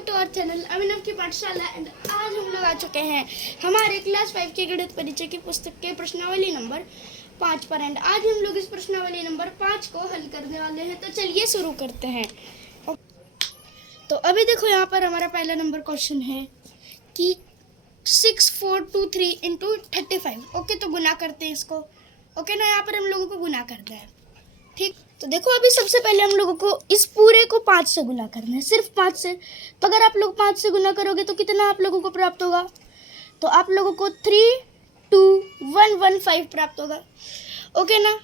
Back to our channel अभिनव की पाठशाला and आज हम लोग आ चुके हैं हमारे क्लास 5 के गणित परिचय की पुस्तक के प्रश्नावली नंबर 5 पर। एंड आज हम लोग इस प्रश्नावली नंबर 5 को हल करने वाले हैं, तो चलिए शुरू करते हैं। तो अभी देखो यहाँ पर हमारा पहला नंबर क्वेश्चन है कि 6423 इंटू 35। ओके, तो गुना करते हैं इसको। ओके ना, यहाँ पर हम लोगों को गुना करना है। ठीक, तो देखो अभी सबसे पहले हम लोगों को इस पूरे को 5 से गुना करना है, सिर्फ 5 से। तो अगर आप लोग 5 से गुना करोगे तो कितना आप लोगों को प्राप्त होगा? तो आप लोगों को 32115 प्राप्त होगा। ओके ना,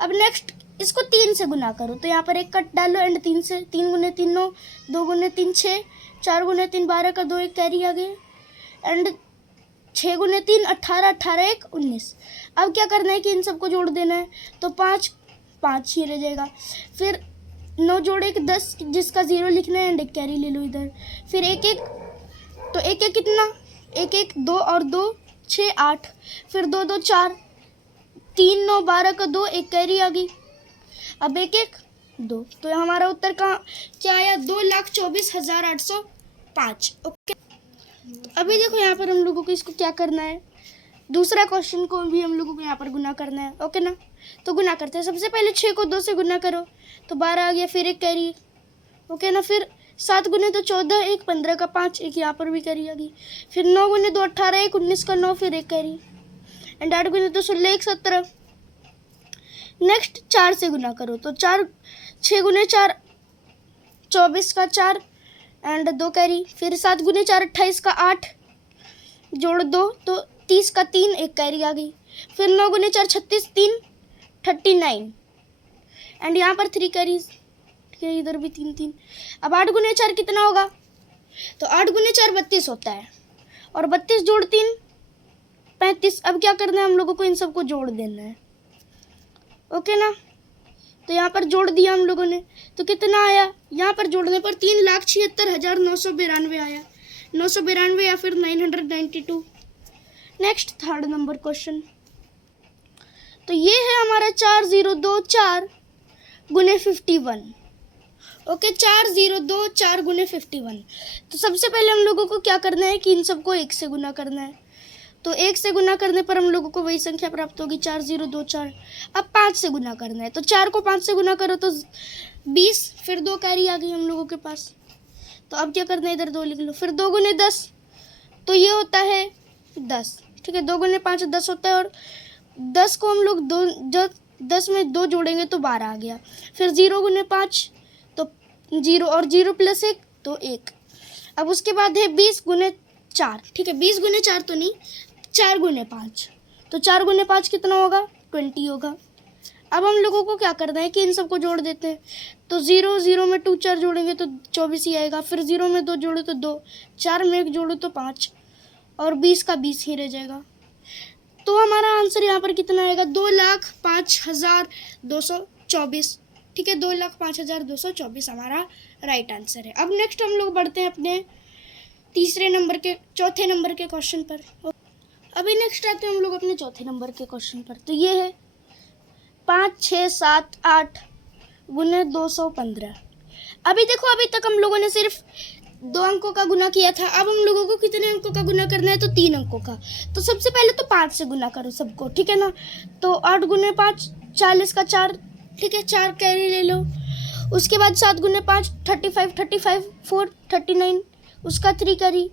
अब नेक्स्ट इसको 3 से गुना करो। तो यहाँ पर एक कट डालो एंड 3 से। 3 गुने 3 9, 2 गुने 3 6, 4 गुने 3 12 का 2 एक कैरी आ गया एंड 6 गुने 3 18, 18 1 19। अब क्या करना है कि इन सबको जोड़ देना है। तो 5 5 ही रह जाएगा। फिर 9 जोड़े 1 10, जिसका 0 लिखना है एंड एक कैरी ले लो इधर। फिर 1 1, तो 1 1 कितना? 1 1 2 और 2 6 8। फिर 2 2 4, 3 9 12 का 2 एक कैरी आ गई। अब 1 1 2, तो हमारा उत्तर क्या आया? 2,24,805। ओके, तो अभी देखो यहाँ पर हम लोगों को इसको क्या करना है, दूसरा क्वेश्चन को भी हम लोगों को यहाँ पर गुना करना है। ओके ना, तो गुना करते हैं। सबसे पहले 6 को 2 से गुना करो तो 12 आ गया, फिर एक कैरी। ओके ना, फिर 7 गुने तो 14 1 15 का 5 एक यहाँ पर भी कैरी आ गई। फिर 9 गुने 2 18 1 19 का 9 फिर एक कैरी एंड 8 गुने तो 16 1 17। नेक्स्ट 4 से गुना करो तो 6 गुने 4 24 का 4 एंड 2 कैरी। फिर 7 गुने 4 28 का 8 जोड़ 2 तो 30 का 3 एक कैरी आ गई। फिर 9 गुने 4 36 3 39 एंड यहाँ पर 3 कैरीज, ठीक है, इधर भी 3 3। अब 8 गुने 4 कितना होगा? तो 8 गुने 4 32 होता है और 32 जोड़ 3 35। अब क्या करना है, हम लोगों को इन सबको जोड़ देना है। ओके ना, तो यहाँ पर जोड़ दिया हम लोगों ने, तो कितना आया? यहाँ पर जोड़ने पर 3,76,992 आया। 992 या फिर 992। नेक्स्ट थर्ड नंबर क्वेश्चन, तो ये है हमारा 4024 गुने 51। ओके, 4024 गुने 51। तो सबसे पहले हम लोगों को क्या करना है कि इन सबको 1 से गुना करना है। तो 1 से गुना करने पर हम लोगों को वही संख्या प्राप्त होगी 4024। अब 5 से गुना करना है, तो 4 को 5 से गुना करो तो 20, फिर 2 कैरी आ गई हम लोगों के पास। तो अब क्या करना है, इधर 2 लिख लो। फिर 2 गुने 10, तो ये होता है 10, ठीक है। 2 गुने 5 10 होता है और 10 को हम लोग 10 में 2 जोड़ेंगे तो 12 आ गया। फिर 0 गुने 5 तो 0 और 0 प्लस 1 तो 1। अब उसके बाद है 20 गुने 4, ठीक है। 20 गुने 4 तो नहीं, 4 गुने 5, तो 4 गुने 5 कितना होगा? 20 होगा। अब हम लोगों को क्या करना है कि इन सबको जोड़ देते हैं। तो 0 0 में 2 4 जोड़ेंगे तो 24 ही आएगा। फिर 0 में 2 जोड़ो तो 2, 4 में 1 जोड़ो तो 5 और 20 का 20 ही रह जाएगा। तो हमारा आंसर यहाँ पर कितना आएगा? 2,05,224, ठीक है। 2,05,224 हमारा राइट आंसर है। अब नेक्स्ट हम लोग बढ़ते हैं अपने चौथे नंबर के क्वेश्चन पर। अभी नेक्स्ट आते हैं हम लोग अपने चौथे नंबर के क्वेश्चन पर। तो ये है 5 6 7 8 गुने 215। अभी देखो, अभी तक हम लोगों ने सिर्फ 2 अंकों का गुना किया था। अब हम लोगों को कितने अंकों का गुना करना है? तो 3 अंकों का। तो सबसे पहले तो 5 से गुना करो सबको, ठीक है ना। तो 8 गुने 5 40 का 4, ठीक है, 4 कैरी ले लो। उसके बाद 7 गुने 5 35 35 4 39, उसका 3 कैरी।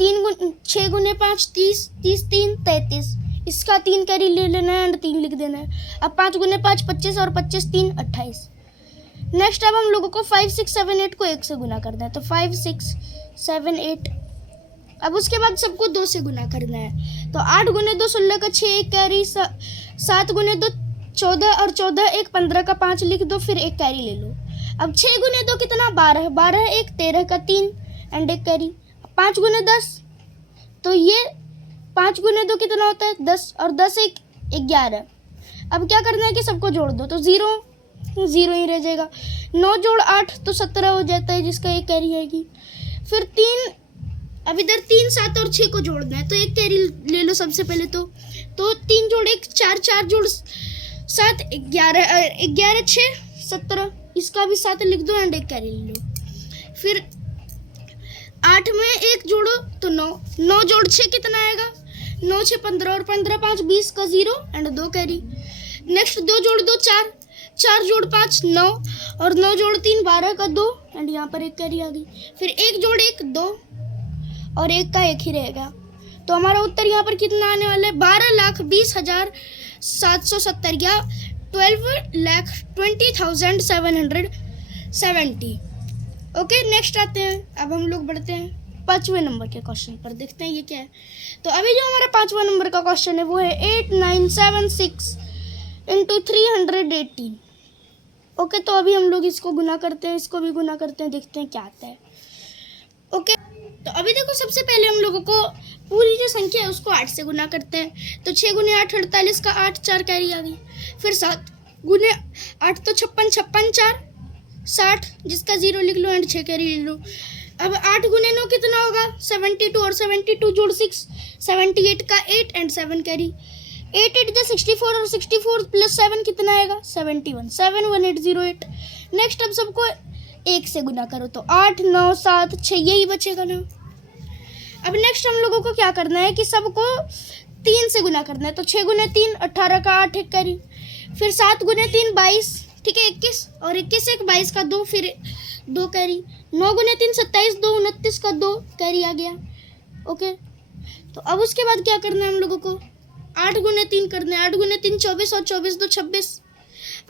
6 गुने 5 30 30 3 33, इसका 3 कैरी ले लेना है एंड 3 लिख देना है। अब 5 गुने 5 25 और 25 3 28। नेक्स्ट अब हम लोगों को 5 6 7 8 को 1 से गुना करना है। तो 5 6 7 8। अब उसके बाद सबको 2 से गुना करना है। तो 8 गुने 2 16 का 6 एक कैरी। 7 गुने 2 14 और 14 1 15 का 5 लिख दो, फिर एक कैरी ले लो। अब 6 गुने 2 कितना? 12 12 1 13 का 3 एंड एक कैरी। 5 गुने 10, तो ये 5 गुने 2 कितना होता है? 10 और 10 1 11। अब क्या करना है कि सबको जोड़ दो तो 0 0 ही रह जाएगा। 9 जोड़ 8 तो 17 हो जाता है, जिसका एक कैरी आएगी। फिर 3, अब इधर 3 7 और 6 को जोड़ना है, तो एक कैरी ले लो सबसे पहले। तो 3 जोड़ 1 4 4 जोड़ 7 11 11 6 17, इसका भी 7 लिख दो एंड एक कैरी ले लो। फिर 8 में एक जोड़ो तो 9, 9 जोड़ 6 कितना आएगा, 9 6 15 और 15 5 20 का 0 एंड 2 कैरी। नेक्स्ट 2 जोड़ 2 4, 4 जोड़ 5 9 और 9 जोड़ 3 12 का 2 एंड यहाँ पर एक कैरी आ गई। फिर 1 जोड़ 1 2 और 1 का 1 ही रहेगा। तो हमारा उत्तर यहाँ पर कितना आने वाला है, 12,20,770 या 12,20,770। ओके, नेक्स्ट आते हैं। अब हम लोग बढ़ते हैं 5वें नंबर के क्वेश्चन पर, देखते हैं ये क्या है। तो अभी जो हमारा 5वां नंबर का क्वेश्चन है वो है 8976 इंटू 318। ओके, तो अभी हम लोग इसको गुना करते हैं, इसको भी गुना करते हैं, देखते हैं क्या आता है। ओके, तो अभी देखो सबसे पहले हम लोगों को पूरी जो संख्या है उसको 8 से गुना करते हैं। तो 6 गुने 8 48 का 8, 4 कैरी आ गई। फिर 7 गुने 8 तो 56, 56 4 60 जिसका 0 लिख लो एंड 6 कैरी ले लो। अब 8 गुने 9 कितना होगा, 72 और 72 जोड़ 6 78 का 8 एंड 7 कैरी। 8 8 जो 64 और 64 प्लस 7 कितना आएगा, 71 71808। नेक्स्ट अब सबको 1 से गुना करो तो 8 9 7 6 यही बचेगा ना। अब नेक्स्ट हम लोगों को क्या करना है कि सबको 3 से गुना करना है। तो 6 गुने 3 18 का 8 एक कैरी। फिर 7 गुने 3 22, ठीक है 21 और 21 एक 22 का 2 फिर 2 कैरी। 9 गुने 3 27 2 29 का 2 कैरी आ गया। ओके, तो अब उसके बाद क्या करना है हम लोगों को, 8 गुने 3 करना है। 8 गुने 3 24 और 24 2 26।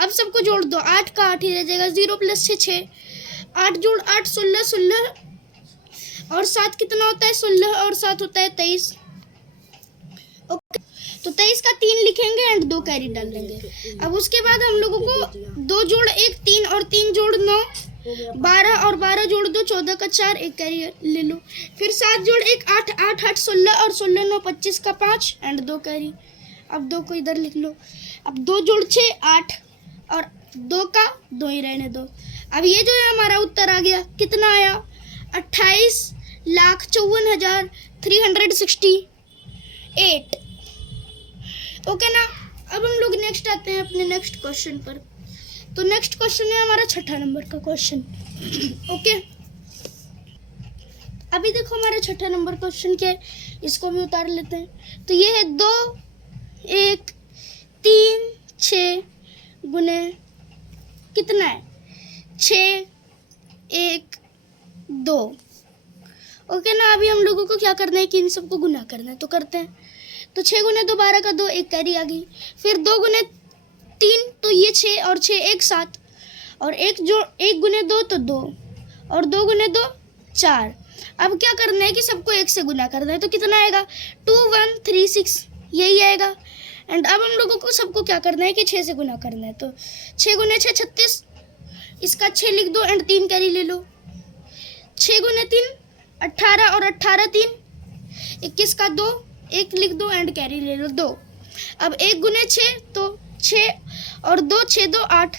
अब सबको जोड़ दो, 8 का 8 ही रह जाएगा, 0 प्लस 6 6, 8 जोड़ 8 16 16 और 7 कितना होता है, 16 और 7 होता है 23। ओके, तो 23 का 3 लिखेंगे एंड 2 कैरी डाल देंगे। अब उसके बाद हम लोगों को 2 जोड़ 1 3 और 3 जोड़ 9 12 और 12 जोड़ 2 14 का 4 एक कैरी ले लो। फिर 7 जोड़ 1 8 8 8 16 और 16 9 25 का 5 एंड 2 कैरी। अब 2 को इधर लिख लो। अब 2 जोड़ 6 8 और 2 का 2 ही रहने दो। अब ये जो है हमारा उत्तर आ गया, कितना आया, 28,54,368। ओके ना। अब हम लोग नेक्स्ट आते हैं अपने नेक्स्ट क्वेश्चन पर। तो नेक्स्ट क्वेश्चन है हमारा 6ठा नंबर का क्वेश्चन। ओके, अभी देखो हमारा 6ठा नंबर क्वेश्चन क्या है, इसको भी उतार लेते हैं। तो ये है 2 1 3 6 गुने कितना है, 6 1 2। ओके ना। अभी हम लोगों को क्या करना है कि इन सबको गुना करना है, तो करते हैं। तो 6 गुने 2 12 का 2 एक कैरी आ गई। फिर 2 गुने 3 तो ये 6 और 6 1 7 और 1 गुने 2 तो 2 और 2 गुने 2 4। अब क्या करना है कि सबको 1 से गुना करना है। तो कितना आएगा, 2136 यही आएगा। एंड अब हम लोगों को सबको क्या करना है कि 6 से गुना करना है। तो 6 गुने 6 36, इसका 6 लिख दो एंड 3 कैरी ले लो। 6 गुने 3 18 और 18 3 21 का 2 1 लिख दो एंड कैरी ले लो 2। अब 1 गुने 6 तो 6 और 2 6 2 8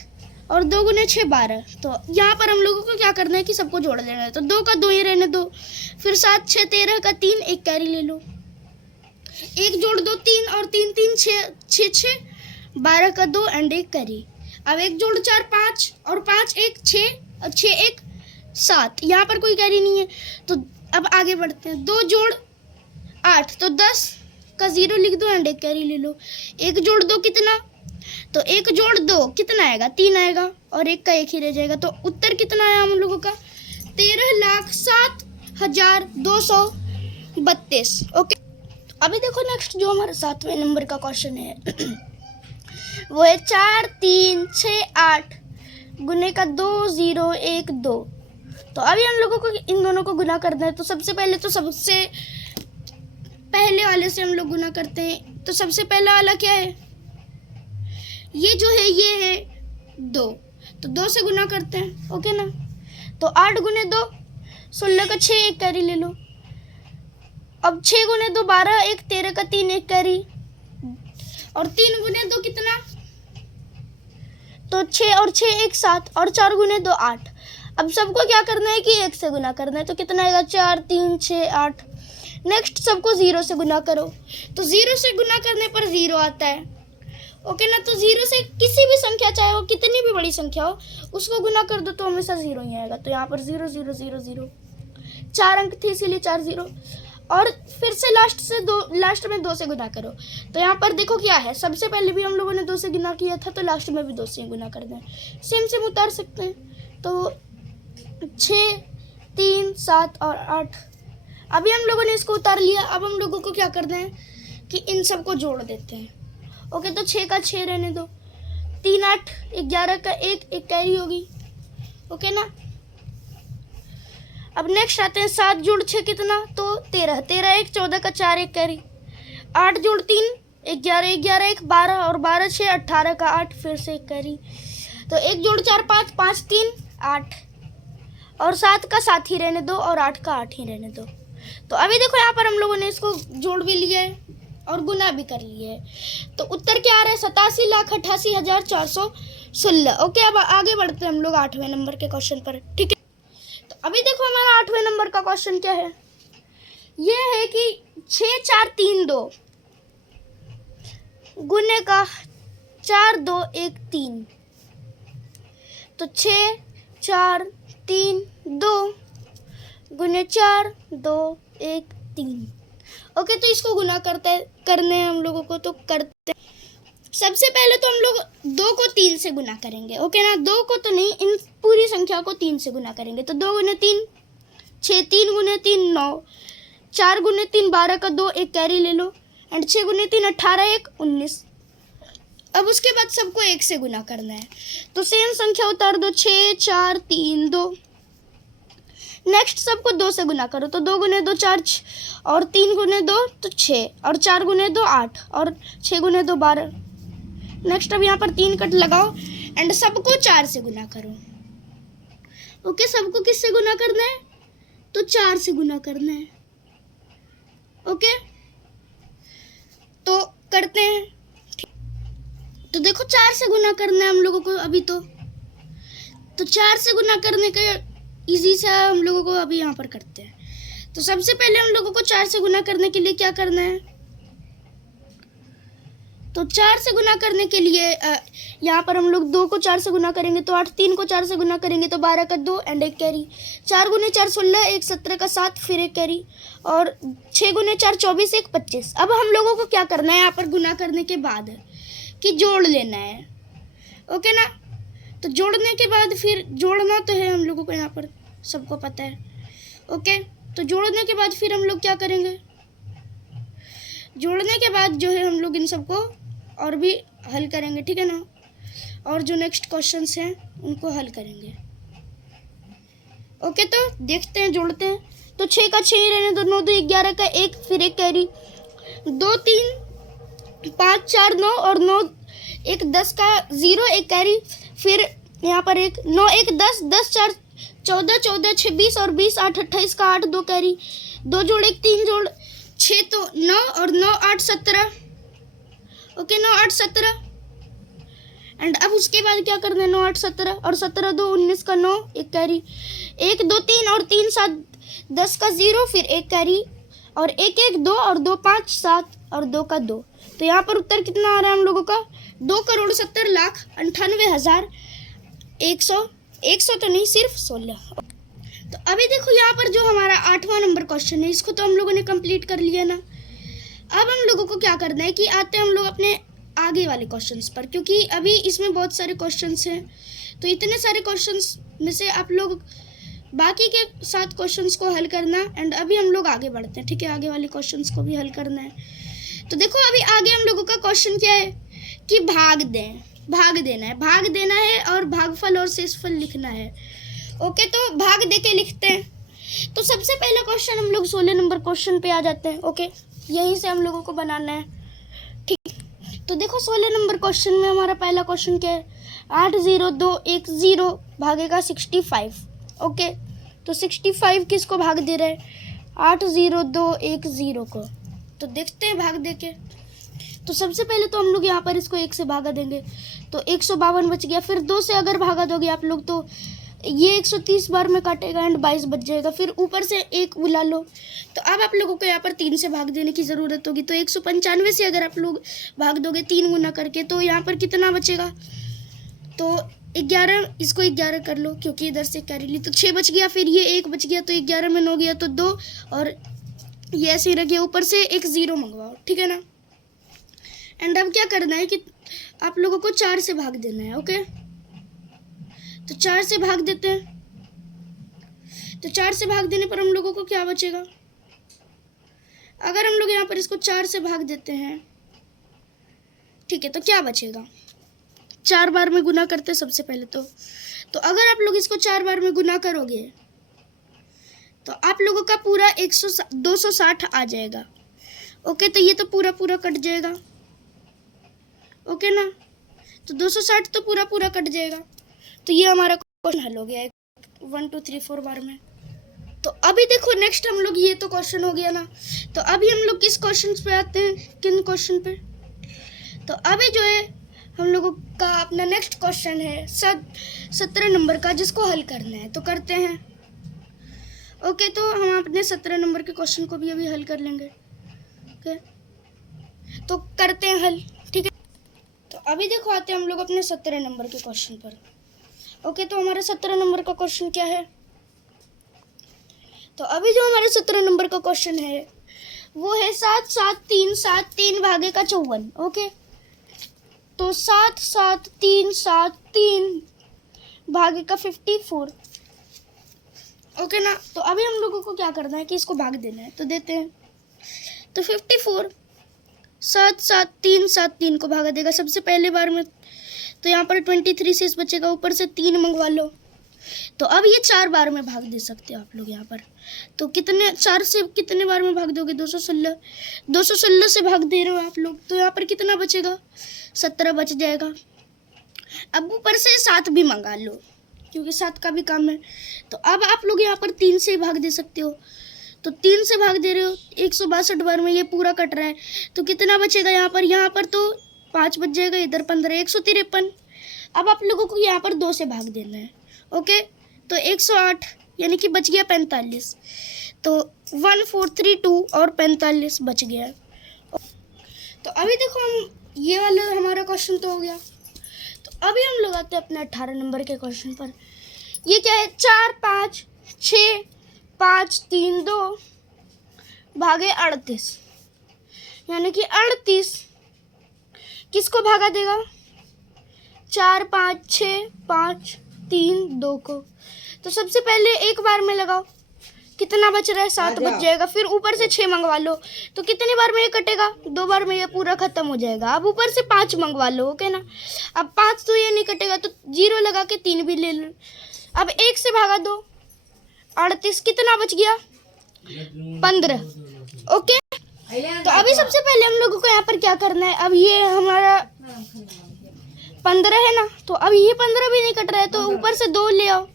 और 2 गुने 6 12। तो यहाँ पर हम लोगों को क्या करना है कि सबको जोड़ लेना है। तो 2 का 2 ही रहने दो। फिर 7 6 13 का 3 एक कैरी ले लो। 1 जोड़ 2 3 और 3 3 6 6 6 12 का 2 एंड 1 कैरी। अब 1 जोड़ 4 5 और 5 1 6 और 6 1 7, यहाँ पर कोई कैरी नहीं है। तो अब आगे बढ़ते हैं। 2 जोड़ 8 तो 10 का 0 लिख दो एंड 1 कैरी ले लो। 1 जोड़ 2 कितना, तो 1 जोड़ 2 कितना आएगा, 3 आएगा और 1 का 1 ही रह जाएगा। तो उत्तर कितना आया हम लोगों का, 13,07,232। ओके, अभी देखो नेक्स्ट जो हमारा 7वें नंबर का क्वेश्चन है वो है 4 3 6 8 गुने का 2 0 1 2। तो अभी हम लोगों को इन दोनों को गुना करना है। तो सबसे पहले पहले वाले से हम लोग गुना करते हैं। तो सबसे पहला वाला क्या है, ये जो है ये है 2, तो 2 से गुना करते हैं। ओके ना। तो 8 गुने 2 16 का 6 एक कैरी ले लो। अब 6 गुने 2 12 1 13 का 3 एक कैरी और 3 गुने 2 कितना, तो 6 और 6 1 7 और 4 गुने 2 8। अब सबको क्या करना है कि 1 से गुना करना है। तो कितना आएगा, 4 3 6 8। नेक्स्ट सबको 0 से गुना करो। तो 0 से गुना करने पर 0 आता है। ओके ना। तो 0 से किसी भी संख्या, चाहे वो कितनी भी बड़ी संख्या हो, उसको गुना कर दो तो हमेशा 0 ही आएगा। तो यहाँ पर 0 0 0 0। 4 अंक थे इसीलिए 4 0। और फिर से लास्ट में 2 से गुना करो। तो यहाँ पर देखो क्या है, सबसे पहले भी हम लोगों ने 2 से गुना किया था, तो लास्ट में भी 2 से गुना कर दें। सेम उतार सकते हैं। तो 6, 3, 7 और 8। अभी हम लोगों ने इसको उतार लिया। अब हम लोगों को क्या करना है कि इन सबको जोड़ देते हैं। ओके, तो 6 का 6 रहने दो, 3 8 11 का 1 कैरी होगी। ओके ना। अब नेक्स्ट आते हैं 7 जोड़ 6 कितना, तो 13 13 1 14 का 4 1 कैरी। 8 जोड़ 3 11 11 1 12 और 12 6 18 का 8 फिर से 1 कैरी। तो 1 जोड़ 4 5 5 3 8 और 7 का 7 ही रहने दो और 8 का 8 ही रहने दो। तो अभी देखो यहाँ पर हम लोगों ने इसको जोड़ भी लिया है और गुना भी कर लिया है। तो उत्तर क्या आ रहा है, 87,88,416। ओके, अब आगे बढ़ते हैं हम लोग 8वें नंबर के क्वेश्चन पर। ठीक है, तो अभी देखो हमारा 8वें नंबर का क्वेश्चन क्या है। ये है कि 6 4 3 2 गुने का 4 2 1 3। तो 6 4 3 2 गुने 4 2 1 3। ओके, तो इसको गुना करने हैं हम लोगों को, तो करते हैं। सबसे पहले तो हम लोग 2 को 3 से गुना करेंगे। ओके ना, 2 को तो नहीं, इन पूरी संख्या को 3 से गुना करेंगे। तो 2 गुने 3 6, 3 गुने 3 9, 4 गुने 3 12 का 2 1 कैरी ले लो, एंड 6 गुने 3 18 1 19। अब उसके बाद सबको 1 से गुना करना है। तो सेम संख्या उतार दो, 6 4 3 2। नेक्स्ट सबको 2 से गुना करो। तो 2 गुने 2 4 और 3 गुने 2 तो 6 और 4 गुने 2 8 और 6 गुने 2 12। नेक्स्ट अब यहाँ पर 3 कट लगाओ एंड सबको 4 से गुना करो। ओके, सबको किससे गुना करना है, तो 4 से गुना करना है। ओके, तो करते हैं। तो देखो 4 से गुना करना है हम लोगों को अभी। तो 4 से गुना करने का इजी सा हम लोगों को अभी यहाँ पर करते हैं। तो सबसे पहले हम लोगों को 4 से गुना करने के लिए क्या करना है, तो 4 से गुना करने के लिए यहाँ पर हम लोग 2 को 4 से गुना करेंगे तो 8, 3 को 4 से गुना करेंगे तो 12 का 2 एंड 1 कैरी, 4 गुने 4 16 1 17 का 7 फिर 1 कैरी, और 6 गुने 4 24 1 25। अब हम लोगों को क्या करना है यहाँ पर गुना करने के बाद कि जोड़ लेना है। ओके ना, तो जोड़ने के बाद फिर जोड़ना तो है हम लोगों को, यहाँ पर सबको पता है। ओके, तो जोड़ने के बाद फिर हम लोग क्या करेंगे, जोड़ने के बाद जो है हम लोग इन सबको और भी हल करेंगे। ठीक है ना, और जो नेक्स्ट क्वेश्चंस हैं उनको हल करेंगे। ओके, तो देखते हैं, जोड़ते हैं। तो 6 का 6 रहने दो, 9 2 11 का 1 फिर 1 कैरी, 2 3 5 4 9 और 9 1 10 का 0 1 कैरी, फिर यहाँ पर 1 9 1 10 10 4 14 14 6 20 और 20 8 28 का 8 2 कैरी, 2 जोड़ 1 3 जोड़ 6 तो 9 और 9 8 17। ओके, 9 8 17 एंड अब उसके बाद क्या करना है, 9 8 17 और 17 2 19 का 9 1 कैरी, 1 2 3 और 3 7 10 का 0 फिर 1 कैरी, और 1 1 2 और 2 5 7 और 2 का 2। तो यहाँ पर उत्तर कितना आ रहा है हम लोगों का, 2,70,98,100 100 तो नहीं, सिर्फ 16। तो अभी देखो यहाँ पर जो हमारा 8वां नंबर क्वेश्चन है, इसको तो हम लोगों ने कंप्लीट कर लिया ना। अब हम लोगों को क्या करना है कि आते हैं हम लोग अपने आगे वाले क्वेश्चंस पर, क्योंकि अभी इसमें बहुत सारे क्वेश्चंस हैं। तो इतने सारे क्वेश्चंस में से आप लोग बाकी के 7 क्वेश्चंस को हल करना, एंड अभी हम लोग आगे बढ़ते हैं। ठीक है, आगे वाले क्वेश्चंस को भी हल करना है। तो देखो अभी आगे हम लोगों का क्वेश्चन क्या है कि भाग देना है और भागफल और शेषफल लिखना है। ओके, तो भाग दे के लिखते हैं। तो सबसे पहला क्वेश्चन हम लोग 16 नंबर क्वेश्चन पे आ जाते हैं। ओके, यहीं से हम लोगों को बनाना है। ठीक, तो देखो 16 नंबर क्वेश्चन में हमारा पहला क्वेश्चन क्या है, 8 0 2 1 0 भागेगा 65। ओके, तो 65 किसको भाग दे रहे हैं, 8 0 2 1 0 को। तो देखते हैं भाग दे के। तो सबसे पहले तो हम लोग यहाँ पर इसको 1 से भागा देंगे तो 152 बच गया। फिर 2 से अगर भागा दोगे आप लोग तो ये 130 बार में काटेगा एंड 22 बच जाएगा। फिर ऊपर से 1 बुला लो। तो अब आप लोगों को यहाँ पर 3 से भाग देने की ज़रूरत होगी। तो 195 से अगर आप लोग भाग दोगे 3 गुना करके तो यहाँ पर कितना बचेगा, तो 11, इसको 11 कर लो क्योंकि इधर से कैरी ली, तो 6 बच गया, फिर ये 1 बच गया, तो 11 में 9 गया तो 2, और ये ऐसे ही रखिए, ऊपर से एक 0 मंगवाओ, ठीक है ना। एंड अब क्या करना है कि आप लोगों को 4 से भाग देना है, ओके। तो 4 से भाग देते हैं, तो 4 से भाग देने पर हम लोगों को क्या बचेगा, अगर हम लोग यहाँ पर इसको 4 से भाग देते हैं, ठीक है, तो क्या बचेगा, 4 बार में गुना करते हैं सबसे पहले तो अगर आप लोग इसको 4 बार में गुना करोगे तो आप लोगों का पूरा 260 आ जाएगा, ओके। तो ये तो पूरा पूरा कट जाएगा, ओके ना, तो 260 तो पूरा पूरा कट जाएगा, तो ये हमारा क्वेश्चन हल हो गया 1 2 3 4 बार में। तो अभी देखो नेक्स्ट हम लोग, ये तो क्वेश्चन हो गया ना, तो अभी हम लोग किस क्वेश्चन पे आते हैं, किन क्वेश्चन पे, तो अभी जो है हम लोगों का अपना नेक्स्ट क्वेश्चन है 17 नंबर का, जिसको हल करना है, तो करते हैं, ओके। तो हम अपने 17 नंबर के क्वेश्चन को भी अभी हल कर लेंगे, ओके, तो करते हैं हल, ठीक है। तो अभी देखो आते हैं हम लोग अपने 17 नंबर के क्वेश्चन पर, ओके। तो हमारा 17 नंबर का क्वेश्चन क्या है, तो अभी जो हमारे 17 नंबर का क्वेश्चन है वो है 7 7 3 7 3 भागे का 54, ओके। तो 7 7 3 7 3 भागे का 54, ओके ना। तो अभी हम लोगों को क्या करना है कि इसको भाग देना है, तो देते हैं, तो 54 7 7 3 7 3 को भागा देगा सबसे पहले बार में, तो यहाँ पर 23 से बचेगा, ऊपर से 3 मंगवा लो, तो अब ये 4 बार में भाग दे सकते हो आप लोग यहाँ पर, तो कितने 4 से कितने बार में भाग दोगे, 216 से भाग दे रहे हो आप लोग, तो यहाँ पर कितना बचेगा, 17 बच जाएगा। अब ऊपर से 7 भी मंगा लो क्योंकि 7 का भी काम है, तो अब आप लोग यहाँ पर 3 से भाग दे सकते हो, तो 3 से भाग दे रहे हो, 162 बार में ये पूरा कट रहा है, तो कितना बचेगा यहाँ पर तो 5 बच जाएगा, इधर 15 153। अब आप लोगों को यहाँ पर 2 से भाग देना है, ओके। तो 108 यानी कि बच गया 45, तो 1432 और 45 बच गया। तो अभी देखो हम ये वाला हमारा क्वेश्चन तो हो गया, तो अभी हम लोग आते हैं अपने 18 नंबर के क्वेश्चन पर। ये क्या है, 4 5 6 5 3 2 भागे 38, यानी कि 38 किसको भागा देगा, 4 5 6 5 3 2 को। तो सबसे पहले एक बार में लगाओ, कितना बच रहा है, 7 बच जाएगा, फिर ऊपर से 6 मंगवा लो, तो कितनी बार में ये कटेगा, 2 बार में ये पूरा खत्म हो जाएगा। अब ऊपर से 5 मंगवा लो, ओके ना। अब 5 तो ये नहीं कटेगा, तो 0 लगा के 3 भी ले लो। अब 1 से भागा दो, 38 कितना बच गया, 15, ओके। तो अभी सबसे पहले हम लोगों को यहाँ पर क्या करना है, अब ये हमारा 15 है ना, तो अब ये 15 भी नहीं कट रहा है, तो ऊपर से 2 ले आओ,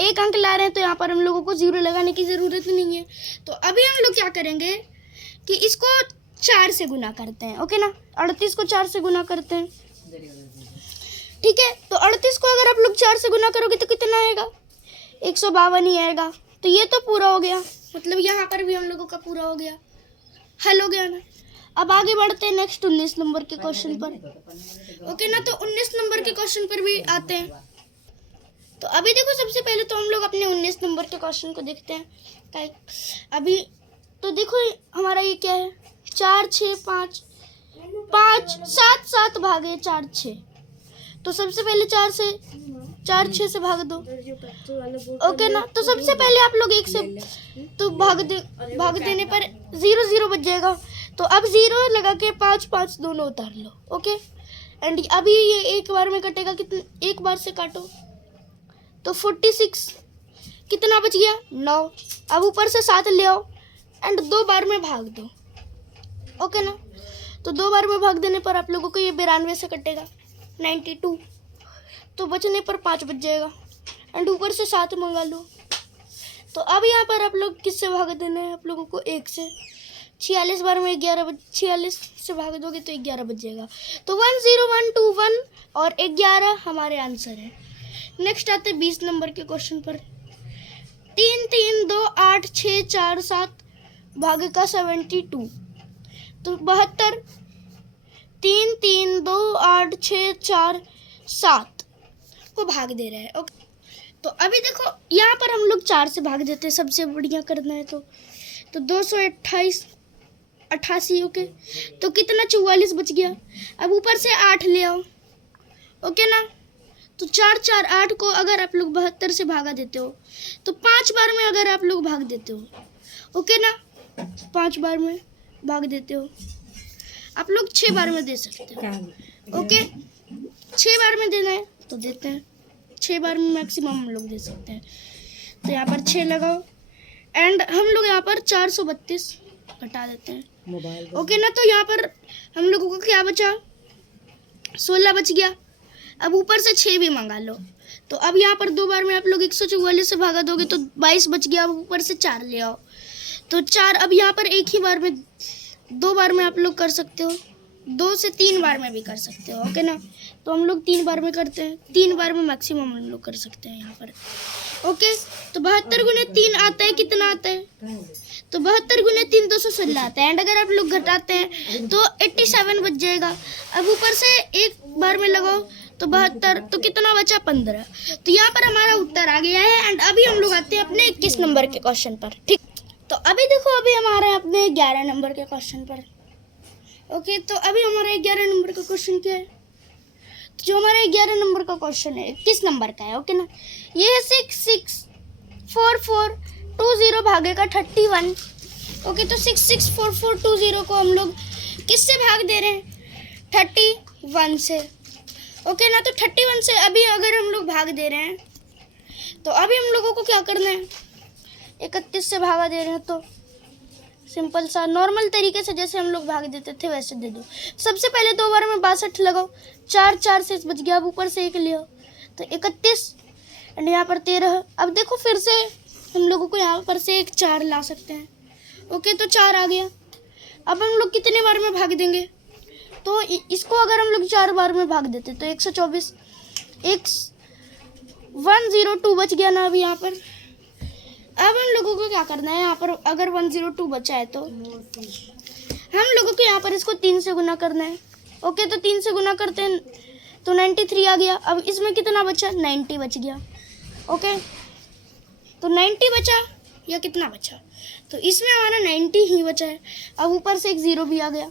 1 अंक ला रहे हैं, तो यहाँ पर हम लोगों को 0 लगाने की ज़रूरत नहीं है। तो अभी हम लोग क्या करेंगे कि इसको 4 से गुना करते हैं, ओके ना। 38 को 4 से गुना करते हैं, ठीक है। तो 38 को अगर आप लोग 4 से गुना करोगे तो कितना आएगा, 152 ही आएगा। तो ये तो पूरा हो गया, मतलब यहाँ पर भी हम लोगों का पूरा हो गया, हल हो गया ना। अब आगे बढ़ते हैं नेक्स्ट 19 नंबर के क्वेश्चन पर, ओके ना। तो 19 नंबर के क्वेश्चन पर भी आते हैं। तो अभी देखो सबसे पहले तो हम लोग अपने 19 नंबर के क्वेश्चन को देखते हैं। अभी तो देखो हमारा ये क्या है, 4 6 5 5 7 7 भागे 4 6, तो सबसे पहले 4 6 से भाग दो, ओके ना। तो सबसे पहले आप लोग 1 से तो भाग देने पर 0 0 बच जाएगा, तो अब 0 लगा के 5 5 दोनों उतार लो, ओके। एंड अभी ये एक बार में कटेगा, कितने एक बार से काटो तो 46, कितना बच गया, 9। अब ऊपर से 7 ले आओ एंड 2 बार में भाग दो, ओके ना। तो 2 बार में भाग देने पर आप लोगों को ये 92 से कटेगा, 92, तो बचने पर 5 बच जाएगा एंड ऊपर से 7 मंगा लो। तो अब यहाँ पर आप लोग किससे भाग देना है, आप लोगों को 1 से। 46 बार में 46 से भाग दोगे तो 11 बच जाएगा। तो 1 0 1 2 1 और 11 हमारे आंसर है। नेक्स्ट आते 20 नंबर के क्वेश्चन पर। 3 3 2 8 6 4 7 भागे का 72, तो 72। 3 3 2 8 6 4 7 को भाग दे रहे हैं। ओके, तो अभी देखो यहाँ पर हम लोग 4 से भाग देते हैं, सबसे बढ़िया करना है तो 288। ओके, तो कितना 44 बच गया। अब ऊपर से 8 ले आओ। ओके ना, तो 4 4 8 को अगर आप लोग 72 से भागा देते हो तो 5 बार में अगर आप लोग भाग देते हो, ओके ना, 5 बार में भाग देते हो। आप लोग 6 बार में दे सकते हो। ओके, 6 बार में देना है तो देते हैं, 6 बार में मैक्सिमम हम लोग दे सकते हैं। तो यहाँ पर 6 लगाओ एंड हम लोग यहाँ पर 432 घटा देते हैं। ओके ना, तो यहाँ पर हम लोगों को क्या बचा, 16 बच गया। अब ऊपर से 6 भी मंगा लो। तो अब यहाँ पर 2 बार में आप लोग 144 से भागा दोगे तो 22 बच गया। अब ऊपर से 4 ले आओ तो 4। अब यहाँ पर एक ही बार में 2 बार में आप लोग कर सकते हो, 2 से 3 बार में भी कर सकते हो। ओके ना, तो हम लोग 3 बार में करते हैं, 3 बार में मैक्सिमम हम लोग कर सकते हैं यहाँ पर। ओके, तो 72 गुने 3 आता है, कितना आता है, तो 72 गुने 3 216 आता है। एंड अगर आप लोग घटाते हैं तो 87 बच जाएगा। अब ऊपर से एक बार में लगाओ तो 72, तो कितना बचा 15। तो यहाँ पर हमारा उत्तर आ गया है। एंड अभी हम लोग आते हैं अपने 21 नंबर के क्वेश्चन पर। ठीक, तो अभी देखो अभी हमारे अपने 11 नंबर के क्वेश्चन पर। ओके, तो अभी हमारा 11 नंबर का क्वेश्चन क्या है, तो जो हमारा 11 नंबर का क्वेश्चन है 21 नंबर का है। ओके ना, ये है 664420 भागेगा 31। ओके, तो 664420 को हम लोग किससे भाग दे रहे हैं, 31 से। ओके ना, तो 31 से अभी अगर हम लोग भाग दे रहे हैं तो अभी हम लोगों को क्या करना है, 31 से भागा दे रहे हैं तो सिंपल सा नॉर्मल तरीके से जैसे हम लोग भाग देते थे वैसे दे दो। सबसे पहले 2 बार में 62 लगाओ, 4 4 से बच गया। अब ऊपर से 1 ले आओ तो 31 एंड यहाँ पर 13। अब देखो फिर से हम लोगों को यहाँ पर से एक 4 ला सकते हैं। ओके, तो 4 आ गया। अब हम लोग कितने बार में भाग देंगे, तो इसको अगर हम लोग 4 बार में भाग देते तो 124, 102 बच गया ना अभी यहाँ पर। अब हम लोगों को क्या करना है, यहाँ पर अगर 102 बचा है तो हम लोगों को यहाँ पर इसको 3 से गुना करना है। ओके, तो 3 से गुना करते हैं तो 93 आ गया। अब इसमें कितना बचा, 90 बच गया। ओके, तो 90 बचा या कितना बचा, तो इसमें हमारा 90 ही बचा है। अब ऊपर से एक 0 भी आ गया।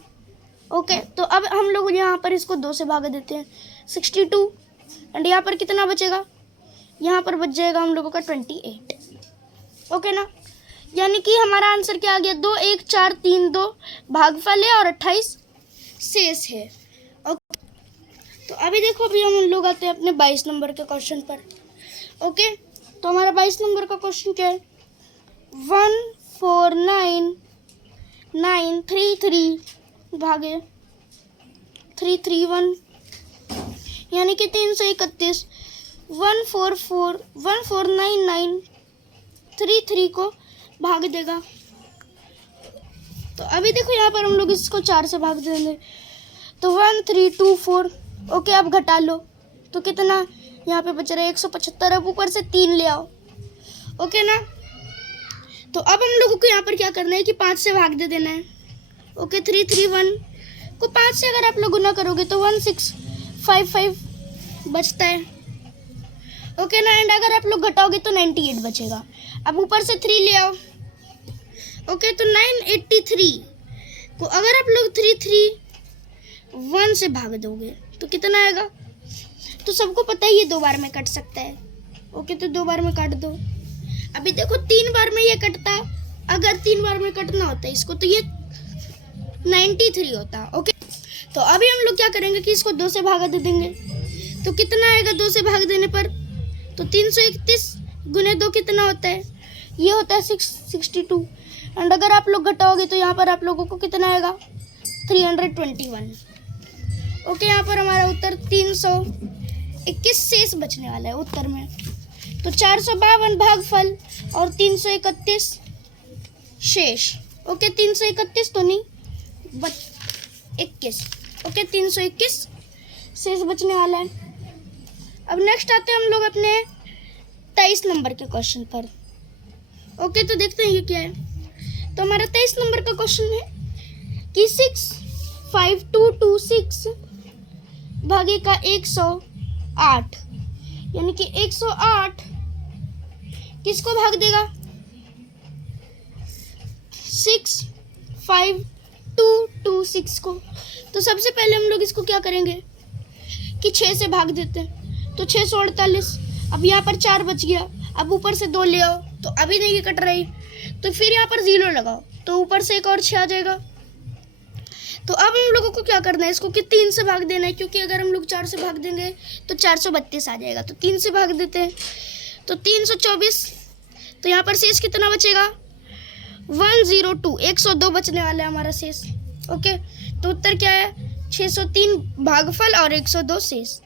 ओके, तो अब हम लोग यहाँ पर इसको 2 से भाग देते हैं, 62 एंड यहाँ पर कितना बचेगा, यहाँ पर बच जाएगा हम लोगों का 28। ओके ना, यानी कि हमारा आंसर क्या आ गया, 2 1 4 3 2 भागफल है और 28 शेष है। ओके, तो अभी देखो अभी हम लोग आते हैं अपने 22 नंबर के क्वेश्चन पर। ओके, तो हमारा 22 नंबर का क्वेश्चन क्या है, 149,933 भागे 331 यानी कि 331, 149,933 को भाग देगा। तो अभी देखो यहाँ पर हम लोग इसको 4 से भाग देंगे तो 1324। ओके, अब घटा लो तो कितना यहाँ पे बच रहा है 175। अब ऊपर से 3 ले आओ। ओके ना, तो अब हम लोगों को यहाँ पर क्या करना है कि 5 से भाग दे देना है। ओके, 331 को 5 से अगर आप लोग गुना करोगे तो 1655 बचता है। ओके ना, एंड अगर आप लोग घटाओगे तो 98 बचेगा। अब ऊपर से 3 ले आओ। ओके, तो 983 को अगर आप लोग 331 से भाग दोगे तो कितना आएगा, तो सबको पता है ये 2 बार में कट सकता है। ओके, तो 2 बार में काट दो। अभी देखो 3 बार में ये कटता, अगर 3 बार में कटना होता है इसको तो ये 93 होता। ओके, तो अभी हम लोग क्या करेंगे कि इसको 2 से भागा दे देंगे तो कितना आएगा 2 से भाग देने पर, तो 331 गुने 2 कितना होता है, ये होता है 662 एंड अगर आप लोग घटाओगे तो यहाँ पर आप लोगों को कितना आएगा 321। ओके, यहाँ पर हमारा उत्तर 321 शेष बचने वाला है उत्तर में। तो 452 भागफल और 331 शेष। ओके, 331 तो नहीं 21। ओके, 321 शेष बचने वाला है। अब नेक्स्ट आते हैं हम लोग अपने 23 नंबर के क्वेश्चन पर। ओके, तो देखते हैं ये क्या है। तो हमारा 23 नंबर का क्वेश्चन है कि 65226 भागे का 108 यानी कि 108 किसको भाग देगा? 6, 5, 2, 2, 6 को। तो सबसे पहले हम लोग इसको क्या करेंगे कि 6 से भाग देते हैं। तो 6 48, अब यहाँ पर 4 बच गया। अब ऊपर से 2 ले आओ, तो अभी नहीं कट रही, तो फिर यहाँ पर 0 लगाओ, तो ऊपर से एक और 6 आ जाएगा। तो अब हम लोगों को क्या करना है, इसको कि 3 से भाग देना है, क्योंकि अगर हम लोग 4 से भाग देंगे तो 432 आ जाएगा। तो 3 से भाग देते हैं, तो 324। तो यहाँ पर शेष कितना बचेगा? 102, 102 बचने वाला है हमारा शेष। ओके, तो उत्तर क्या है? 603 भागफल और 102 शेष।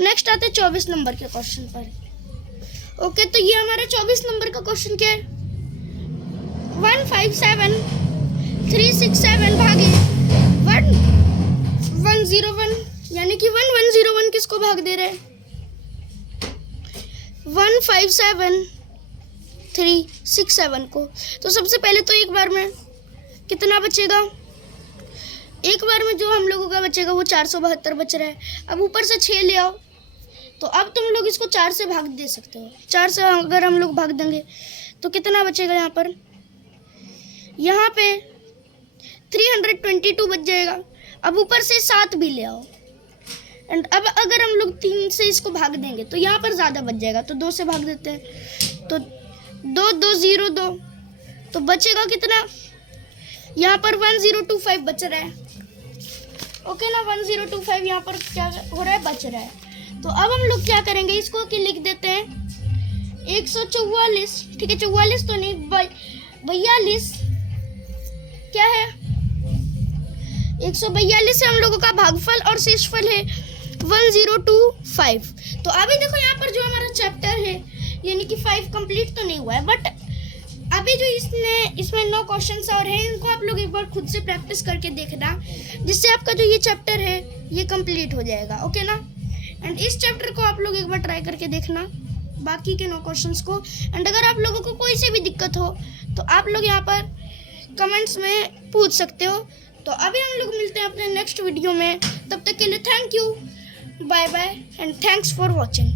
नेक्स्ट आते हैं 24 नंबर के क्वेश्चन पर। ओके, तो ये हमारा 24 नंबर का क्वेश्चन क्या है? 157,367 भागे 1101, यानी कि 1101 किसको भाग दे रहे हैं? 157,367 को। तो सबसे पहले तो एक बार में कितना बचेगा? एक बार में जो हम लोगों का बचेगा वो 472 बच रहा है। अब ऊपर से 6 ले आओ, तो अब तुम लोग इसको 4 से भाग दे सकते हो। 4 से अगर हम लोग भाग देंगे तो कितना बचेगा? यहाँ पे 322 बच जाएगा। अब ऊपर से 7 भी ले आओ, एंड अब अगर हम लोग 3 से इसको भाग देंगे तो यहाँ पर ज़्यादा बच जाएगा, तो 2 से भाग देते हैं। तो 2, 2, 0, 2, तो बचेगा कितना? यहाँ पर 1025 बच रहा है। ओके ना, 1025 यहाँ पर क्या हो रहा है? बच रहा है। तो अब हम लोग क्या करेंगे, इसको कि लिख देते हैं 144। ठीक है, 44 तो नहीं, 42 क्या है? 142 से हम लोगों का भागफल और शेषफल है 1025। तो अभी देखो यहाँ पर जो हमारा चैप्टर है, यानी कि 5 कंप्लीट तो नहीं हुआ है, बट अभी जो इसमें 9 क्वेश्चंस और हैं, इनको आप लोग एक बार खुद से प्रैक्टिस करके देखना, जिससे आपका जो ये चैप्टर है ये कंप्लीट हो जाएगा। ओके ना, एंड इस चैप्टर को आप लोग एक बार ट्राई करके देखना, बाकी के 9 क्वेश्चंस को। एंड अगर आप लोगों को कोई से भी दिक्कत हो तो आप लोग यहाँ पर कमेंट्स में पूछ सकते हो। तो अभी हम लोग मिलते हैं अपने नेक्स्ट वीडियो में, तब तक के लिए thank you, bye bye and thanks for watching.